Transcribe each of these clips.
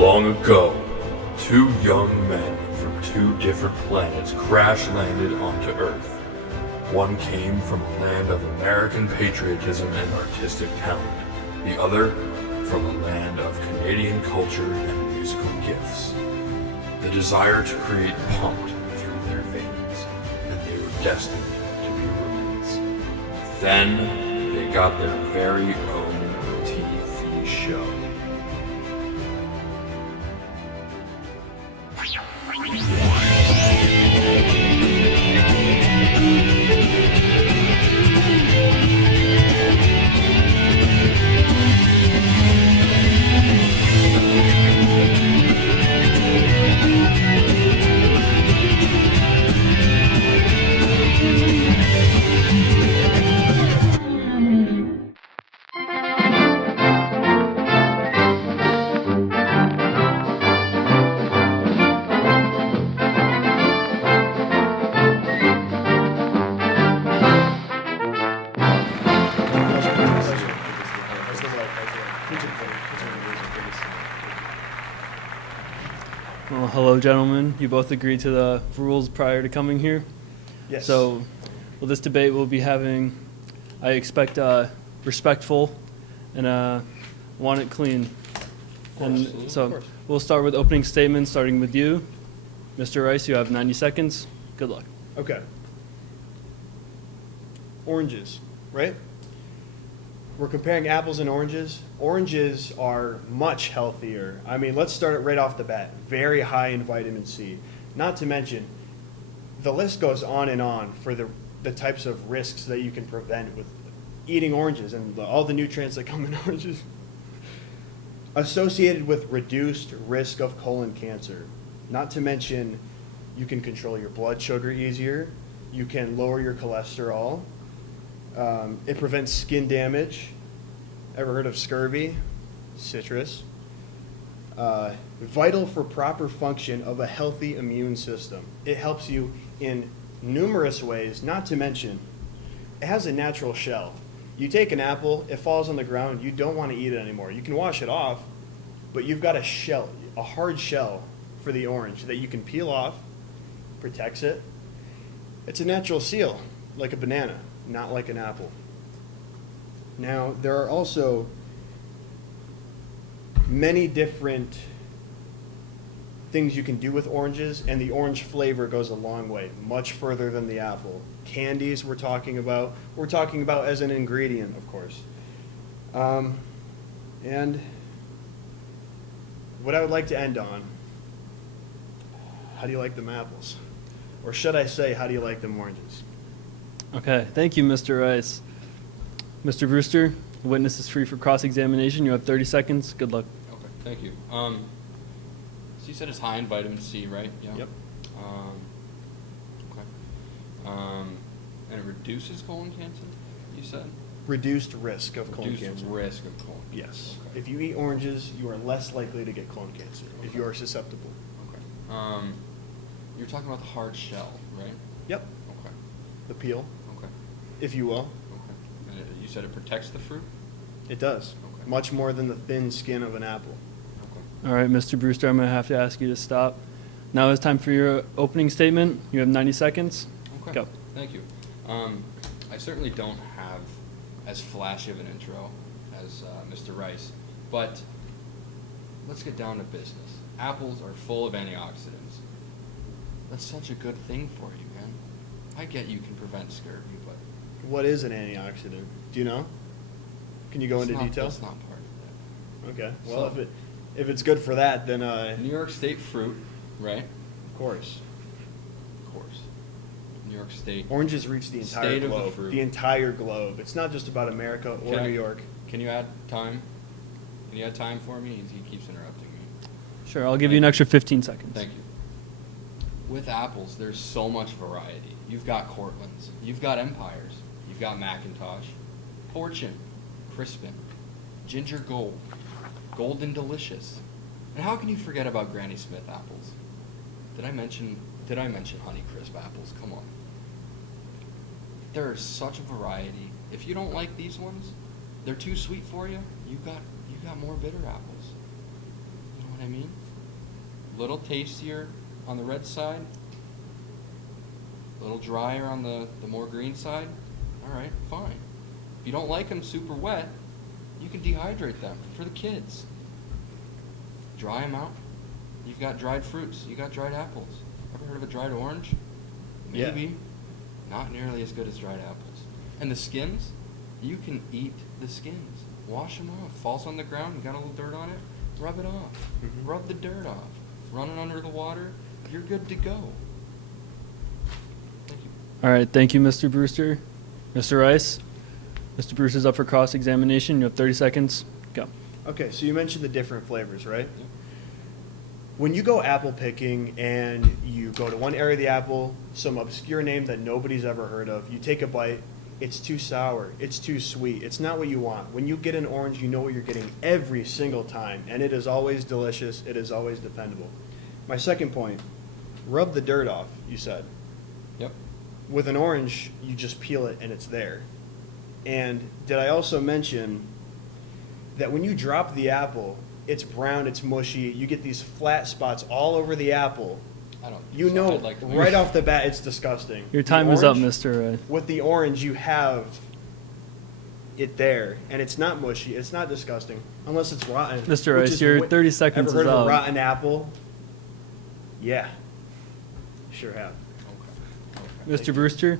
Long ago, two young men from two different planets crash-landed onto Earth. One came from a land of American patriotism and artistic talent, the other from a land of Canadian culture and musical gifts. The desire to create pumped through their veins, and they were destined to be roommates. Then, they got their very own TV show. Well, hello, gentlemen. You both agreed to the rules prior to coming here. Yes. So, this debate we'll be having, I expect respectful and want it clean. And so we'll start with opening statements, starting with you. Mr. Rice, you have 90 seconds. Good luck. Okay. Oranges, right? We're comparing apples and oranges. Oranges are much healthier. I mean, let's start it right off the bat. Very high in vitamin C. Not to mention, the list goes on and on for the types of risks that you can prevent with eating oranges and all the nutrients that come in oranges. Associated with reduced risk of colon cancer. Not to mention, you can control your blood sugar easier. You can lower your cholesterol. It prevents skin damage. Ever heard of scurvy? Citrus. Vital for proper function of a healthy immune system. It helps you in numerous ways, not to mention, it has a natural shell. You take an apple, it falls on the ground, you don't want to eat it anymore. You can wash it off, but you've got a shell, a hard shell for the orange that you can peel off, protects it. It's a natural seal, like a banana, not like an apple. Now, there are also many different things you can do with oranges, and the orange flavor goes a long way, much further than the apple. Candies we're talking about as an ingredient, of course. And what I would like to end on, how do you like them apples? Or should I say, how do you like them oranges? Okay, thank you, Mr. Rice. Mr. Brewster, the witness is free for cross-examination. You have 30 seconds. Good luck. Okay, thank you. So you said it's high in vitamin C, right? Yeah. Yep. Okay. And it reduces colon cancer, you said? Reduced risk of colon Reduced cancer. risk of colon cancer. Yes. Okay. If you eat oranges, you are less likely to get colon cancer if you are susceptible. Okay. You're talking about the hard shell, right? Yep. Okay. The peel, Okay. if you will. Okay. And you said it protects the fruit? It does. Okay. Much more than the thin skin of an apple. Okay. All right, Mr. Brewster, I'm going to have to ask you to stop. Now it's time for your opening statement. You have 90 seconds. Okay. Go. Thank you. I certainly don't have as flashy of an intro as Mr. Rice, but let's get down to business. Apples are full of antioxidants. That's such a good thing for you, man. I get you can prevent scurvy, but What is an antioxidant? Do you know? Can you go into detail? That's not part of Okay. Well, So- if it's good for that, then that. New York State fruit, right? of course. Of course. New York State. Oranges reach the entire State of the globe. fruit. The entire globe. It's not just about America or Can I- New York. Can you add time? Can you add time for me? He keeps interrupting me. Sure, I'll give you an extra 15 seconds. Thank you. With apples, there's so much variety. You've got Cortlands, you've got Empires, you've got Macintosh, Fortune, Crispin, Ginger Gold, Golden Delicious. And how can you forget about Granny Smith apples? Did I mention Honeycrisp apples? Come on. There is such a variety. If you don't like these ones, they're too sweet for you. You got more bitter apples. You know what what I mean? Little tastier on the red side, a little drier on the more green side. All right, fine. If you don't like them super wet, you can dehydrate them for the kids. Dry them out. You've got dried fruits. You got dried apples. Ever heard of a dried orange? Yeah. Maybe. Not nearly as good as dried apples. And the skins, you can eat the skins. Wash them off. Falls on the ground, you got a little dirt on it, rub it off. Mhm. Rub the dirt off. Run it under the water, you're good to go. Thank you. All right, thank you, Mr. Brewster. Mr. Rice, Mr. Brewster's up for cross-examination. You have 30 seconds. Go. Okay, so you mentioned the different flavors, right? Yep. When you go apple picking and you go to one area of the apple, some obscure name that nobody's ever heard of, you take a bite, it's too sour, it's too sweet, it's not what you want. When you get an orange, you know what you're getting every single time, and it is always delicious, it is always dependable. My second point, rub the dirt off, you said. Yep. With an orange, you just peel it and it's there. And did I also mention that when you drop the apple, it's brown, it's mushy, you get these flat spots all over the apple. I don't. You so know I'd like to right off the bat it's disgusting. Your The time is up, orange- Mr. Rice. With the orange, you have it there, and it's not mushy, it's not disgusting, unless it's rotten. Mr. which Rice, is your what- 30 seconds Ever heard is of up. a rotten apple? Yeah, sure have. Okay. Mr. Brewster,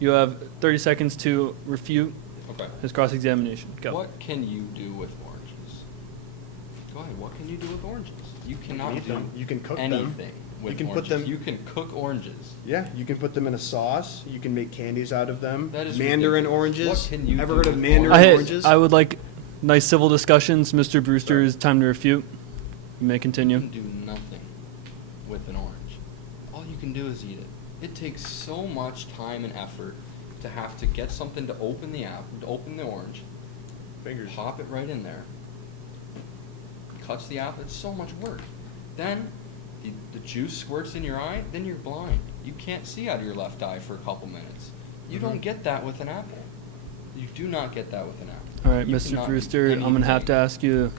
you have 30 seconds to refute Okay. his cross-examination. Go. What can you do with oranges? Go ahead. What can you do with oranges? You cannot Eat do them. You can cook them. anything with You can put oranges. them- You can cook oranges. Yeah, you can put them in a sauce. You can make candies out of them. That is Mandarin ridiculous. oranges. What can you Ever do heard of with Mandarin oranges? oranges? I would like nice civil discussions. Mr. Brewster, it's time to refute. You may You continue. can do nothing with an orange. All you can do is eat it. It takes so much time and effort to have to get something to open the apple, to open the orange, Fingers. pop it right in there, cuts the apple. It's so much work. Then the juice squirts in your eye. Then you're blind. You can't see out of your left eye for a couple minutes. You don't get that with an apple. You do not get that with an apple. All right, You Mr. cannot do Brewster, I'm going to have to anything. ask you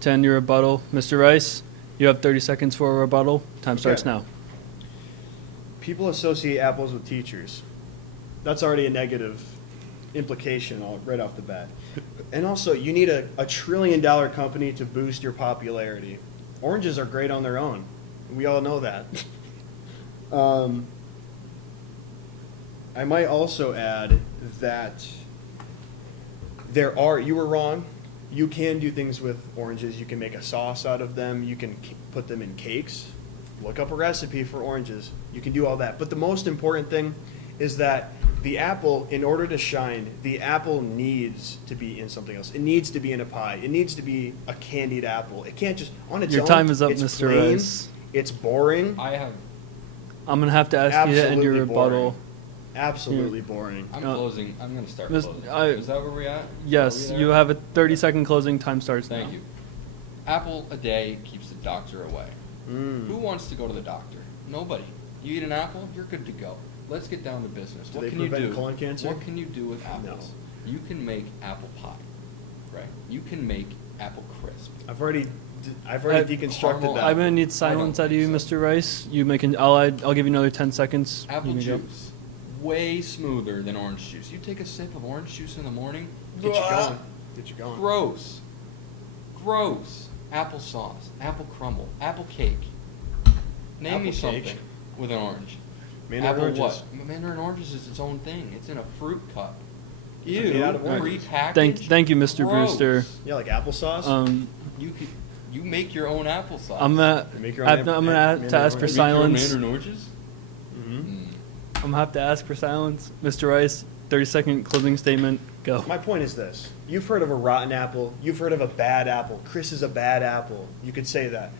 to end your rebuttal. Mr. Rice, you have 30 seconds for a rebuttal. Time starts Okay. now. People associate apples with teachers. That's already a negative implication right off the bat. And also, you need a $1 trillion company to boost your popularity. Oranges are great on their own. We all know that. I might also add that you were wrong. You can do things with oranges. You can make a sauce out of them. You can put them in cakes. Look up a recipe for oranges. You can do all that. But the most important thing is that the apple, in order to shine, the apple needs to be in something else. It needs to be in a pie. It needs to be a candied apple. It can't just, on its Your own, time is up, it's Mr. plain, Rice. it's boring, I have. I'm going to have to ask you to end your Absolutely rebuttal. boring. absolutely boring. I'm No. closing. I'm going to start Miss- closing. Is that where we're at? Yes, Are we you there? have a 30-second closing. Time starts now. Thank you. Apple a day keeps the doctor away. Mm. Who wants to go to the doctor? Nobody. You eat an apple, you're good to go. Let's get down to business. Do What they can you prevent do? colon cancer? What can you do with apples? You can make apple pie, right? You can make apple crisp. I've already I- deconstructed caramel that. I'm going to need I silence don't out of you, think so. Mr. Rice. You make an, I'll give you another 10 seconds. Apple You can go. juice, way smoother than orange juice. You take a sip of orange juice in the morning, Get you going. Get you going. gross. Gross. Apple sauce, apple crumble, apple cake. Name me Apple something cake? with an orange. Mandarin Apple oranges. what? Mandarin oranges is its own thing. It's in a fruit cup. It's made out of Ew, oranges. prepackaged. Thank you, Mr. Gross. Brewster. Yeah, like applesauce. You make your own applesauce. I'm gonna, You make your own I'm gonna Mandarin to ask for oranges. You make your own silence. Mandarin oranges? Mhm. Mm. I'm gonna have to ask for silence. Mr. Rice, 30-second closing statement. Go. My point is this. You've heard of a rotten apple. You've heard of a bad apple. Chris is a bad apple. You could say that.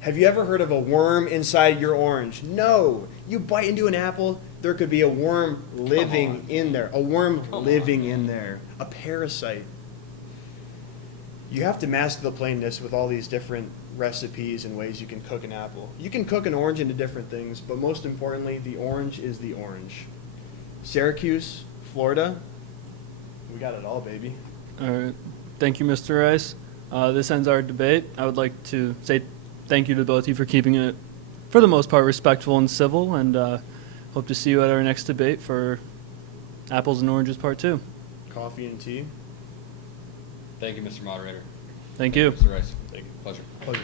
Have you ever heard of a worm inside your orange? No. You bite into an apple, there could be a worm living on. in there. A worm Come living on, in man. there. A parasite. You have to master the plainness with all these different recipes and ways you can cook an apple. You can cook an orange into different things, but most importantly, the orange is the orange. Syracuse, Florida, we got it all, baby. All right. Thank you, Mr. Rice. This ends our debate. I would like to say thank you to both of you for keeping it, for the most part, respectful and civil, and hope to see you at our next debate for Apples and Oranges Part 2. Coffee and tea. Thank you, Mr. Moderator. Thank you. Mr. Rice. Thank you. Pleasure. Pleasure.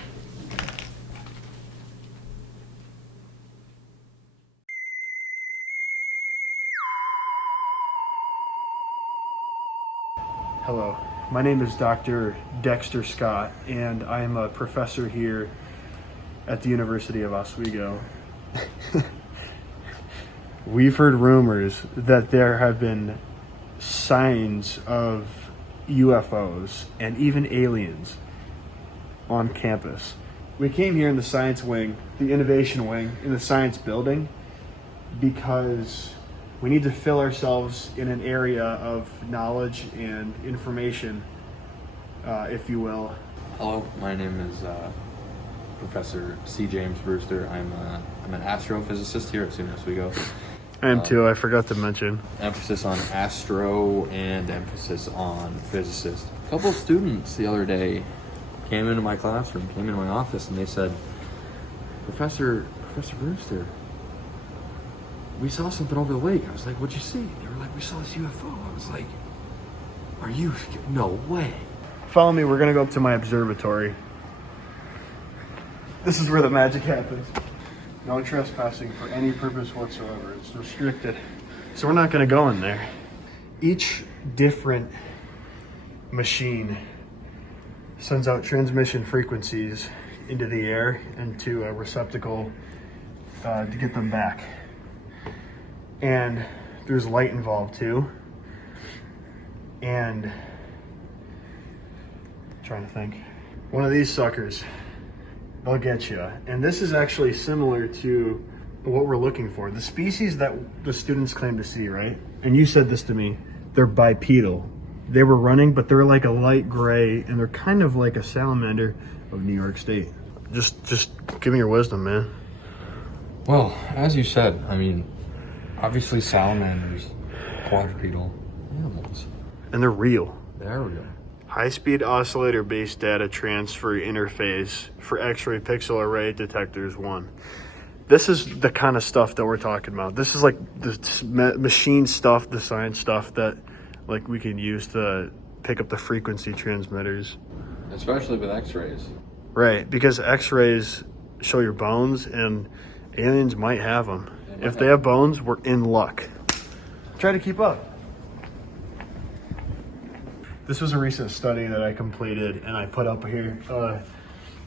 Hello, my name is Dr. Dexter Scott, and I am a professor here at the University of Oswego. We've heard rumors that there have been signs of UFOs and even aliens on campus. We came here in the science wing, the innovation wing, in the science building, because we need to fill ourselves in an area of knowledge and information, if you will. Hello, my name is Professor C. James Brewster. I'm an astrophysicist here at SUNY Oswego. I am too, I forgot to mention. Emphasis on astro and emphasis on physicist. A couple of students the other day came into my classroom, came into my office, and they said, Professor Brewster, we saw something over the lake. I was like, what'd you see? They were like, we saw this UFO. I was like, are you? No way. Follow me, we're gonna go up to my observatory. This is where the magic happens. No trespassing for any purpose whatsoever. It's restricted. So we're not gonna go in there. Each different machine sends out transmission frequencies into the air and to a receptacle to get them back. And there's light involved too. And I'm trying to think. One of these suckers, they'll get you. And this is actually similar to what we're looking for. The species that the students claim to see, right? And you said this to me, they're bipedal. They were running, but they're like a light gray, and they're kind of like a salamander of New York State. Just give me your wisdom, man. Well, as you said, I mean, obviously salamanders, quadrupedal animals. And they're real. They are real. High-speed oscillator-based data transfer interface for X-ray pixel array detectors 1. This is the kind of stuff that we're talking about. This is like the machine stuff, the science stuff that like we can use to pick up the frequency transmitters. Especially with x-rays. Right, because X-rays show your bones, and aliens might have them. If they have bones, we're in luck. Try to keep up. This was a recent study that I completed and I put up here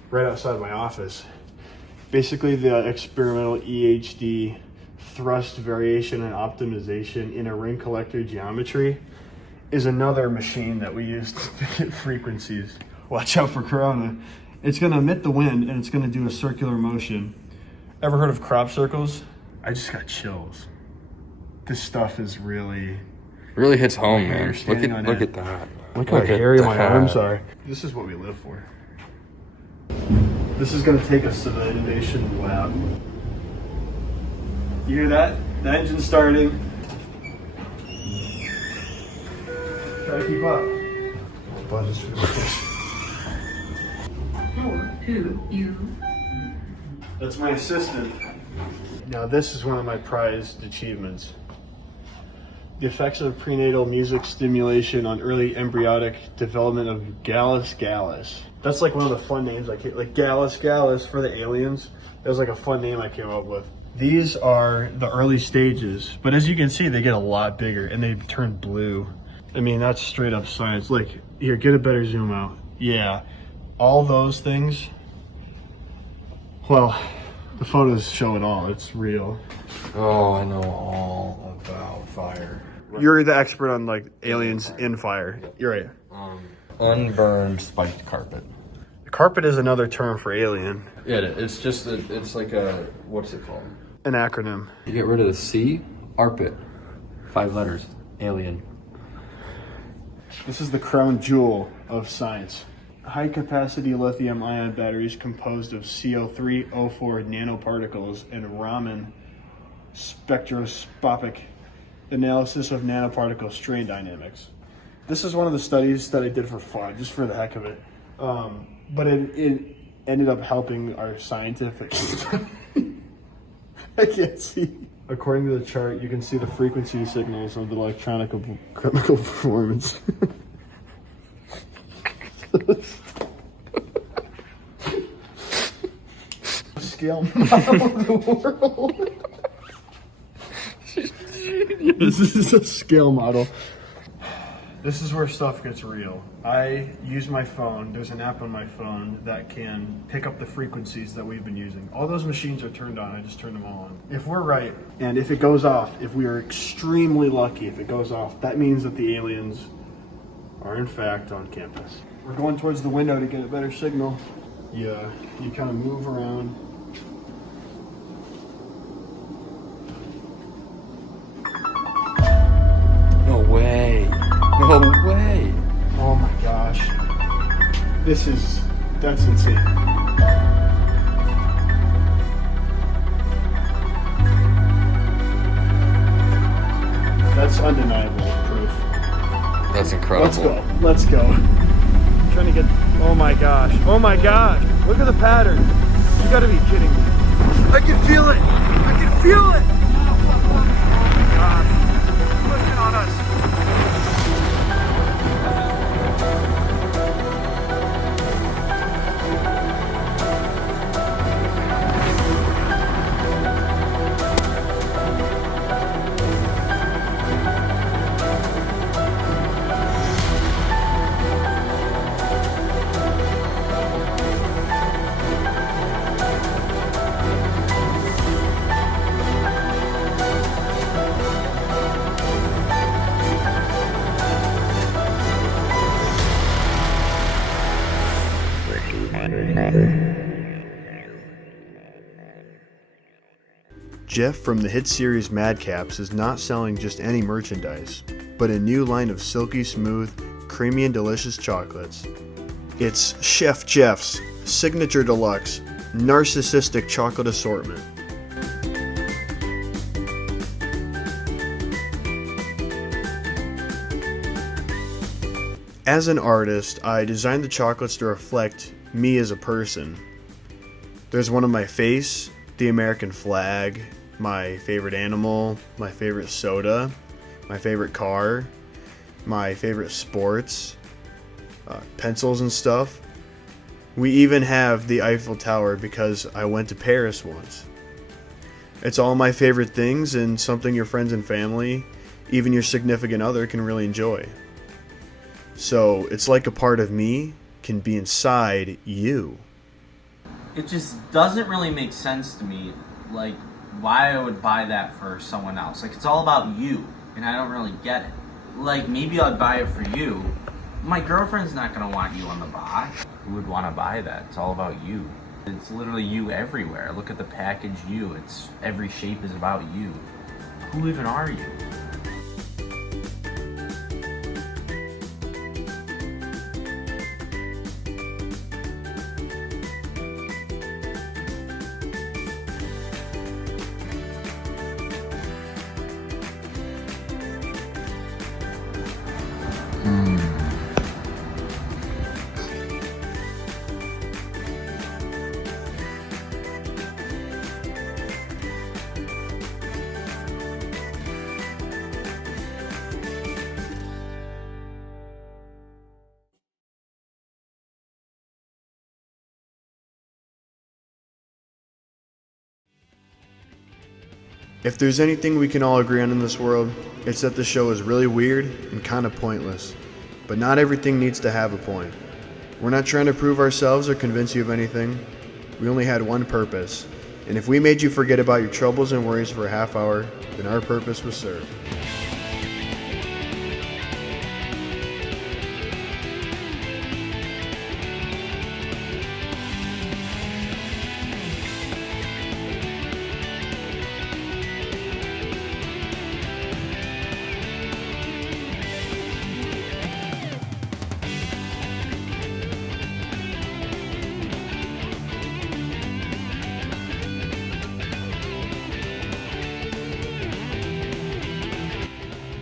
right outside my office. Basically, the experimental EHD thrust variation and optimization in a ring collector geometry is another machine that we use to get frequencies. Watch out for corona. It's going to emit the wind and it's going to do a circular motion. Ever heard of crop circles? I just got chills. This stuff is really Hits home, man. Look standing at that. Look how hairy my arms are. This is what we live for. This is going to take us to the innovation lab. You hear that? The engine's starting. Try to keep up. That's my assistant. Now this is one of my prized achievements. The effects of prenatal music stimulation on early embryonic development of Gallus gallus. That's like one of the fun names I came, like Gallus gallus for the aliens. That was like a fun name I came up with. These are the early stages, but as you can see, they get a lot bigger and they turn blue. I mean, that's straight up science. Like, here, get a better zoom out. Yeah, all those things. Well, the photos show it all. It's real. Oh, I know all about fire. You're the expert on like aliens in fire. You're right. Unburned spiked carpet. Carpet is another term for alien. Yeah, it's just it's like a, what's it called? An acronym. You get rid of the C, ARPIT. 5 letters. Alien. This is the crown jewel of science. High-capacity lithium-ion batteries composed of CO3O4 nanoparticles and Raman spectroscopic analysis of nanoparticle strain dynamics. This is one of the studies that I did for fun, just for the heck of it. But it ended up helping our scientific. I can't see. According to the chart, you can see the frequency signals of the electronic chemical performance. Scale model of the world. This is a scale model. This is where stuff gets real. I use my phone. There's an app on my phone that can pick up the frequencies that we've been using. All those machines are turned on. I just turned them all on. If we're right, and if it goes off, if we are extremely lucky, if it goes off, that means that the aliens are in fact on campus. We're going towards the window to get a better signal. Yeah, you kind of move around. No way. No way. Oh my gosh. That's insane. That's undeniable proof. That's incredible. Let's go. I'm trying to get, oh my gosh. Look at the pattern. You gotta be kidding me. I can feel it. Oh my gosh. Pushing on us. Jeff from the hit series Madcaps is not selling just any merchandise, but a new line of silky smooth, creamy and delicious chocolates. It's Chef Jeff's Signature Deluxe Narcissistic Chocolate Assortment. As an artist, I designed the chocolates to reflect me as a person. There's one of my face, the American flag, my favorite animal, my favorite soda, my favorite car, my favorite sports, pencils and stuff. We even have the Eiffel Tower because I went to Paris once. It's all my favorite things and something your friends and family, even your significant other, can really enjoy. So it's like a part of me can be inside you. It just doesn't really make sense to me, like, why I would buy that for someone else. Like, it's all about you, and I don't really get it. Like, maybe I'd buy it for you. My girlfriend's not gonna want you on the box. Who would want to buy that? It's all about you. It's literally you everywhere. Look at the package you. It's every shape is about you. Who even are you? If there's anything we can all agree on in this world, it's that the show is really weird and kind of pointless. But not everything needs to have a point. We're not trying to prove ourselves or convince you of anything. We only had one purpose. And if we made you forget about your troubles and worries for a half hour, then our purpose was served.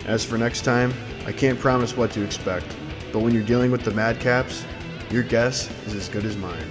As for next time, I can't promise what to expect, but when you're dealing with the Madcaps, Your guess is as good as mine.